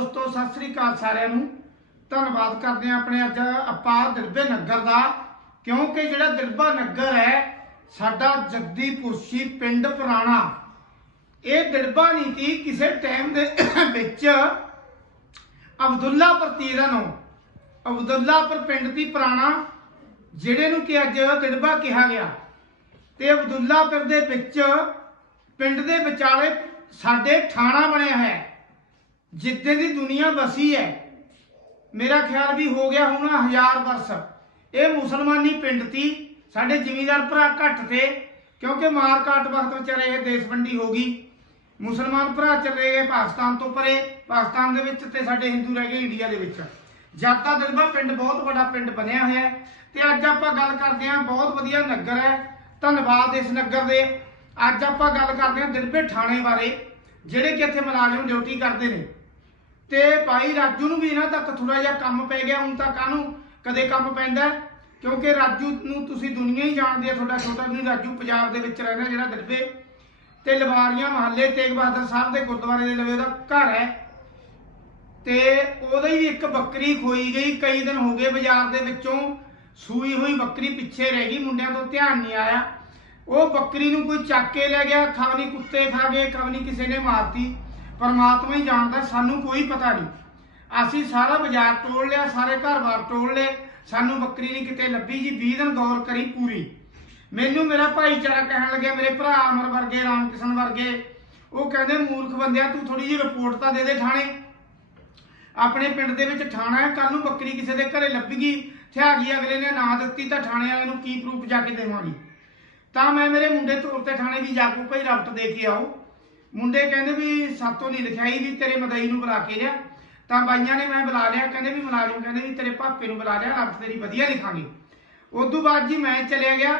ਦੋਸਤੋ, ਸਤਿ ਸ੍ਰੀ ਅਕਾਲ ਸਾਰਿਆਂ ਨੂੰ। ਧੰਨਵਾਦ ਕਰਦੇ ਹਾਂ ਆਪਣੇ ਅੱਜ ਆਪਾਂ ਦਿੜਬੇ ਨਗਰ ਦਾ, ਕਿਉਂਕਿ ਜਿਹੜਾ ਦਿੜਬਾ ਨਗਰ ਹੈ, ਸਾਡਾ ਜੱਦੀ ਪਿੰਡ ਪੁਰਾਣਾ। ਇਹ ਦਿੜਬਾ ਨਹੀਂ ਸੀ ਕਿਸੇ ਟਾਈਮ ਦੇ ਵਿੱਚ ਅਬਦੁੱਲਾਪੁਰ ਤੀਰਨ ਨੂੰ ਅਬਦੁੱਲਾਪੁਰ ਪਿੰਡ ਦੀ ਪੁਰਾਣਾ ਜਿਹੜੇ ਨੂੰ ਕਿ ਅੱਜ ਦਿੜਬਾ ਕਿਹਾ ਗਿਆ। ਤੇ ਅਬਦੁੱਲਾਪੁਰ ਦੇ ਵਿੱਚ, ਪਿੰਡ ਦੇ ਵਿਚਾਲੇ ਸਾਡੇ ਥਾਣਾ ਬਣਿਆ ਹੈ ਜਿੱਦੇ ਦੀ ਦੁਨੀਆ ਵਸੀ ਹੈ। ਮੇਰਾ ਖਿਆਲ ਵੀ ਹੋ ਗਿਆ ਹੋਣਾ ਹਜ਼ਾਰ ਵਰਸ। ਇਹ ਮੁਸਲਮਾਨੀ ਪਿੰਡ ਤੀ ਸਾਡੇ ਜ਼ਿਮੀਂਦਾਰ ਭਰਾ ਘੱਟ ਤੇ, ਕਿਉਂਕਿ ਮਾਰ ਕਾਟ ਵਕਤ ਵਿਚਾਰੇ ਇਹ ਦੇਸ਼ਬੰਦੀ ਹੋ ਗਈ। ਮੁਸਲਮਾਨ ਭਰਾ ਚਲੇ ਗਏ ਪਾਕਿਸਤਾਨ ਤੋਂ ਪਰੇ, ਪਾਕਿਸਤਾਨ ਦੇ ਵਿੱਚ ਤੇ ਸਾਡੇ ਹਿੰਦੂ ਰਹਿ ਗਏ ਇੰਡੀਆ ਦੇ ਵਿੱਚ। ਜਾਤਾ ਦਿਲਬਾ ਪਿੰਡ ਬਹੁਤ ਵੱਡਾ ਪਿੰਡ ਬਣਿਆ ਹੋਇਆ ਹੈ। ਤੇ ਅੱਜ ਆਪਾਂ ਗੱਲ ਕਰਦੇ ਹਾਂ, ਬਹੁਤ ਵਧੀਆ ਨਗਰ ਹੈ, ਧੰਨਵਾਦ ਇਸ ਨਗਰ ਦੇ। ਅੱਜ ਆਪਾਂ ਗੱਲ ਕਰਦੇ ਹਾਂ ਦਿਲਬੇ ਥਾਣੇ ਬਾਰੇ, ਜਿਹੜੇ ਕਿ ਇੱਥੇ ਮੁਲਾਜ਼ਮ ਡਿਊਟੀ ਕਰਦੇ ਨੇ। ਤੇ ਭਾਈ ਰਾਜੂ ਨੂੰ ਵੀ ਇਹਨਾਂ ਤੱਕ ਥੋੜਾ ਜਿਹਾ ਕੰਮ ਪੈ ਗਿਆ, ਹੁਣ ਤਾਂ ਕਾਹਨੂੰ ਕਦੇ ਕੰਮ ਪੈਂਦਾ ਕਿਉਂਕਿ ਰਾਜੂ ਨੂੰ ਤੁਸੀਂ ਦੁਨੀਆ ਹੀ ਜਾਣਦੇ ਆ, ਤੁਹਾਡਾ ਛੋਟਾ ਵੀ ਰਾਜੂ ਪੰਜਾਬ ਦੇ ਵਿੱਚ ਰਹਿੰਦਾ ਜਿਹੜਾ ਦਿਲਬੇ ਤੇ ਲਵਾਰੀਆਂ ਮਹੱਲੇ, ਤੇਗ ਬਹਾਦਰ ਸਾਹਿਬ ਦੇ ਗੁਰਦੁਆਰੇ ਦੇ ਲਵੇ ਦਾ ਘਰ ਹੈ। ਤੇ ਉਹਦੀ ਵੀ ਇੱਕ ਬੱਕਰੀ ਖੋਈ ਗਈ, ਕਈ ਦਿਨ ਹੋ ਗਏ ਬਾਜ਼ਾਰ ਦੇ ਵਿੱਚੋਂ ਸੂਈ ਹੋਈ ਬੱਕਰੀ ਪਿੱਛੇ ਰਹਿ ਗਈ, ਮੁੰਡਿਆਂ ਤੋਂ ਧਿਆਨ ਨਹੀਂ ਆਇਆ। ਉਹ ਬੱਕਰੀ ਨੂੰ ਕੋਈ ਚੱਕ ਕੇ ਲੈ ਗਿਆ ਖਵਨੀ ਕੁੱਤੇ ਖਾ ਗਏ ਖਵਨੀ ਕਿਸੇ ਨੇ ਮਾਰਤੀ। ਪਰਮਾਤਮਾ ਹੀ ਜਾਣਦਾ, ਸਾਨੂੰ ਕੋਈ ਪਤਾ ਨਹੀਂ। ਅਸੀਂ ਸਾਰਾ ਬਾਜ਼ਾਰ ਟੋਲ ਲਿਆ, ਸਾਰੇ ਘਰ-ਬਾਰ ਟੋਲ ਲਏ, ਸਾਨੂੰ ਬੱਕਰੀ ਨਹੀਂ ਕਿਤੇ ਲੱਭੀ ਜੀ 20 ਦਿਨ ਗੌਰ ਕਰੀ ਪੂਰੀ। ਮੈਨੂੰ ਮੇਰਾ ਭਾਈਚਾਰਾ ਕਹਿਣ ਲੱਗਿਆ, ਮੇਰੇ ਭਰਾ ਅਮਰ ਵਰਗੇ ਰਾਮਕਿਸ਼ਨ ਵਰਗੇ, ਉਹ ਕਹਿੰਦੇ, ਮੂਰਖ ਬੰਦਿਆ, ਤੂੰ ਥੋੜੀ ਜਿਹੀ ਰਿਪੋਰਟ ਤਾਂ ਦੇ ਦੇ ਥਾਣੇ। ਆਪਣੇ ਪਿੰਡ ਦੇ ਵਿੱਚ ਥਾਣਾ ਹੈ ਕੱਲ ਨੂੰ ਬੱਕਰੀ ਕਿਸੇ ਦੇ ਘਰੇ ਲੱਭ ਗਈ ਥਿਆ ਗਈ, ਅਗਲੇ ਨੇ ਨਾ ਦਿੱਤੀ ਤਾਂ ਥਾਣੇ ਵਾਲਿਆਂ ਨੂੰ ਕੀ ਪ੍ਰੂਫ ਜਾ ਕੇ ਦੇਵਾਂਗੀ? ਤਾਂ ਮੈਂ ਮੇਰੇ ਮੁੰਡੇ ਤੌਰ ਤੇ ਥਾਣੇ ਵੀ ਜਾਗੂ ਭਾਈ ਰਬਟ ਦੇ ਕੇ ਆਓ ਮੁੰਡੇ ਕਹਿੰਦੇ ਵੀ ਸਾਤੋਂ ਨਹੀਂ ਲਿਖਾਈ ਵੀ ਤੇਰੇ ਮਦਈ ਨੂੰ ਬੁਲਾ ਕੇ ਲਿਆ। ਤਾਂ ਬਾਈਆਂ ਨੇ ਮੈਂ ਬੁਲਾ ਲਿਆ, ਕਹਿੰਦੇ ਵੀ ਮੁਲਾਜ਼ਮ ਕਹਿੰਦੇ ਵੀ ਤੇਰੇ ਭਾਪੇ ਨੂੰ ਬੁਲਾ ਲਿਆ ਰਬਟ ਤੇਰੀ ਵਧੀਆ ਲਿਖਾਂਗੇ। ਤੋਂ ਬਾਅਦ ਜੀ ਮੈਂ ਚਲਿਆ ਗਿਆ।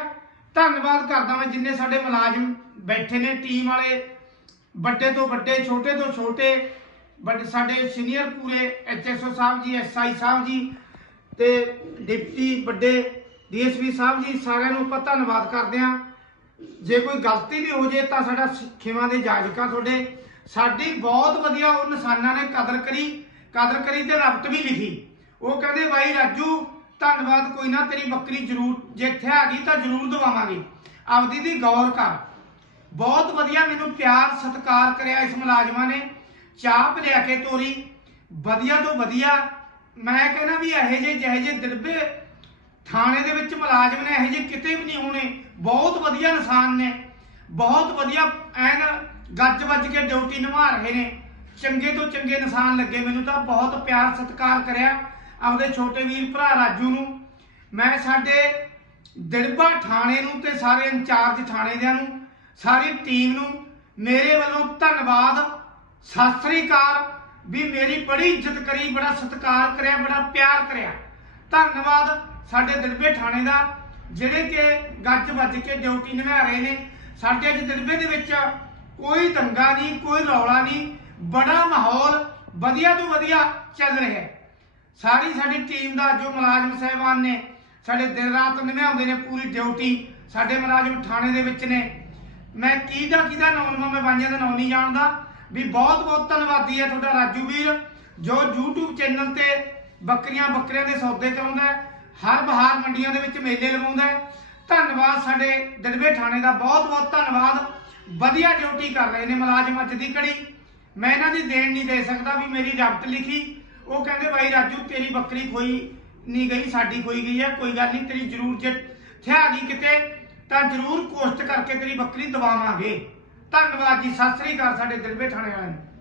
ਧੰਨਵਾਦ ਕਰਦਾ ਮੈਂ ਜਿੰਨੇ ਸਾਡੇ ਮੁਲਾਜ਼ਮ ਬੈਠੇ ਨੇ ਟੀਮ ਵਾਲੇ, ਵੱਡੇ ਤੋਂ ਵੱਡੇ, ਛੋਟੇ ਤੋਂ ਛੋਟੇ, ਵੱਡੇ ਸਾਡੇ ਸੀਨੀਅਰ ਪੂਰੇ ਐਚਐਸਓ ਸਾਹਿਬ ਜੀ ਐਸਆਈ ਸਾਹਿਬ ਜੀ ਤੇ ਡਿਪਟੀ ਵੱਡੇ ਡੀਐਸਪੀ ਸਾਹਿਬ ਜੀ, ਸਾਰਿਆਂ ਨੂੰ ਆਪਾਂ ਧੰਨਵਾਦ ਕਰਦੇ ਹਾਂ। ਜੇ ਕੋਈ ਗਲਤੀ ਵੀ ਹੋ ਜੇ ਤਾਂ ਸਾਡਾ ਸਿੱਖੇਵਾਂ ਦੇ ਜਾਜਕਾਂ ਤੁਹਾਡੇ। ਸਾਡੀ ਬਹੁਤ ਵਧੀਆ ਉਹ ਇਨਸਾਨਾਂ ਨੇ ਕਦਰ ਕਰੀ ਕਦਰ ਕਰੀ ਤੇ ਰਬਟ ਵੀ ਲਿਖੀ। ਉਹ ਕਹਿੰਦੇ, ਬਾਈ ਰਾਜੂ, ਧੰਨਵਾਦ, ਕੋਈ ਨਾ ਤੇਰੀ ਬੱਕਰੀ ਜ਼ਰੂਰ, ਜੇ ਇੱਥੇ ਆ ਗਈ ਤਾਂ ਜ਼ਰੂਰ ਦਵਾਵਾਂਗੇ। ਆਪਦੀ ਦੀ ਗੌਰ ਕਰ। ਬਹੁਤ ਵਧੀਆ ਮੈਨੂੰ ਪਿਆਰ, ਸਤਿਕਾਰ ਕਰਿਆ ਇਸ ਮੁਲਾਜ਼ਮਾਂ ਨੇ। ਚਾਹ ਪਿਆ ਕੇ ਤੋਰੀ। ਵਧੀਆ ਤੋਂ ਵਧੀਆ, ਮੈਂ ਕਹਿੰਦਾ ਵੀ ਇਹੋ ਜਿਹੇ ਜਿਹੇ ਜਿਹੇ ਦਿਲਬੇ ਥਾਣੇ ਦੇ ਵਿੱਚ ਮੁਲਾਜ਼ਮ ਨੇ ਇਹੋ ਜਿਹੇ ਕਿਤੇ ਵੀ ਨਹੀਂ ਹੋਣੇ ਬਹੁਤ ਵਧੀਆ ਇਨਸਾਨ ਨੇ। ਬਹੁਤ ਵਧੀਆ ਐਨ ਗੱਜ ਵੱਜ ਕੇ ਡਿਊਟੀ ਨਿਭਾ ਰਹੇ ਨੇ। ਚੰਗੇ ਤੋਂ ਚੰਗੇ ਇਨਸਾਨ ਲੱਗੇ। ਮੈਨੂੰ ਤਾਂ ਬਹੁਤ ਪਿਆਰ, ਸਤਿਕਾਰ ਕਰਿਆ ਆਪਦੇ ਛੋਟੇ ਵੀਰ ਭਰਾ ਰਾਜੂ ਨੂੰ। ਮੈਂ ਸਾਡੇ ਦਿਲਬਾ ਥਾਣੇ ਨੂੰ ਤੇ ਸਾਰੇ ਇੰਚਾਰਜ ਥਾਣੇ ਨੂੰ, ਸਾਰੀ ਟੀਮ ਨੂੰ ਮੇਰੇ ਵੱਲੋਂ ਧੰਨਵਾਦ, ਸਤਿ ਸ੍ਰੀ ਅਕਾਲ, ਵੀ ਮੇਰੀ ਬੜੀ ਇੱਜ਼ਤ ਕਰੀ, ਬੜਾ ਸਤਿਕਾਰ ਕਰਿਆ, ਬੜਾ ਪਿਆਰ ਕਰਿਆ। ਧੰਨਵਾਦ। ਸਾਡੇ ਦਿਲਬੇ ਥਾਣੇ ਦਾ ਜਿਹੜੇ ਕਿ ਗੱਜ ਵੱਜ ਕੇ ਡਿਊਟੀ ਨਿਭਾ ਰਹੇ ਨੇ, ਸਾਡੇ ਅੱਜ ਦਿਲਬੇ ਦੇ ਵਿੱਚ ਕੋਈ ਦੰਗਾ ਨਹੀਂ, ਕੋਈ ਰੌਲਾ ਨਹੀਂ, ਬੜਾ ਮਾਹੌਲ ਵਧੀਆ ਤੋਂ ਵਧੀਆ ਚੱਲ ਰਿਹਾ ਹੈ। ਸਾਰੀ ਸਾਡੀ ਟੀਮ ਦਾ ਜੋ ਮੁਲਾਜ਼ਮ ਸਹਿਬਾਨ ਨੇ, ਸਾਡੇ ਦਿਨ ਰਾਤ ਨਿਭਾਉਂਦੇ ਨੇ ਪੂਰੀ ਡਿਊਟੀ ਸਾਡੇ ਮੁਲਾਜ਼ਮ ਥਾਣੇ ਦੇ ਵਿੱਚ ਨੇ। ਮੈਂ ਕਿਹਦਾ ਕਿਹਦਾ ਨਾਮ ਲਵਾਂ, ਮੈਂ ਬਾਈਆਂ ਦਾ ਨਾਮ ਨਹੀਂ ਜਾਣਦਾ। ਵੀ ਬਹੁਤ ਬਹੁਤ ਧੰਨਵਾਦੀ ਹੈ ਤੁਹਾਡਾ ਰਾਜੂ ਵੀਰ, ਜੋ YouTube ਚੈਨਲ ਤੇ ਬੱਕਰੀਆਂ ਬੱਕਰਿਆਂ ਦੇ ਸੌਦੇ ਕਰਾਉਂਦਾ ਹੈ। ਹਰ ਬਹਾਰ ਮੰਡੀਆਂ ਦੇ ਵਿੱਚ ਮੇਲੇ ਲਵਾਉਂਦਾ ਹੈ। ਧੰਨਵਾਦ ਸਾਡੇ ਦੜਵੇ ਥਾਣੇ ਦਾ, ਬਹੁਤ ਬਹੁਤ ਧੰਨਵਾਦ। ਵਧੀਆ ਡਿਊਟੀ ਕਰ ਰਹੇ ਨੇ ਮੁਲਾਜ਼ਮ ਅੱਜ ਦੀ ਕੜੀ ਮੈਂ ਇਹਨਾਂ ਦੀ ਦੇਣ ਨਹੀਂ ਦੇ ਸਕਦਾ ਵੀ ਮੇਰੀ ਰਬਤ ਲਿਖੀ। ਉਹ ਕਹਿੰਦੇ ਬਾਈ ਰਾਜੂ, ਤੇਰੀ ਬੱਕਰੀ ਖੋਈ ਨਹੀਂ ਗਈ, ਸਾਡੀ ਖੋਈ ਗਈ ਹੈ, ਕੋਈ ਗੱਲ ਨਹੀਂ, ਤੇਰੀ ਜ਼ਰੂਰ ਜੇ ਥਿਆ ਗਈ ਕਿਤੇ, ਤਾਂ ਜ਼ਰੂਰ ਕੋਸ਼ਟ ਕਰਕੇ ਤੇਰੀ ਬੱਕਰੀ ਦਵਾਵਾਂਗੇ। ਧੰਨਵਾਦ ਜੀ, ਸਤਿ ਸ੍ਰੀ ਅਕਾਲ ਸਾਡੇ ਦਿਲਵੇ ਥਾਣੇ ਵਾਲਿਆਂ ਨੂੰ।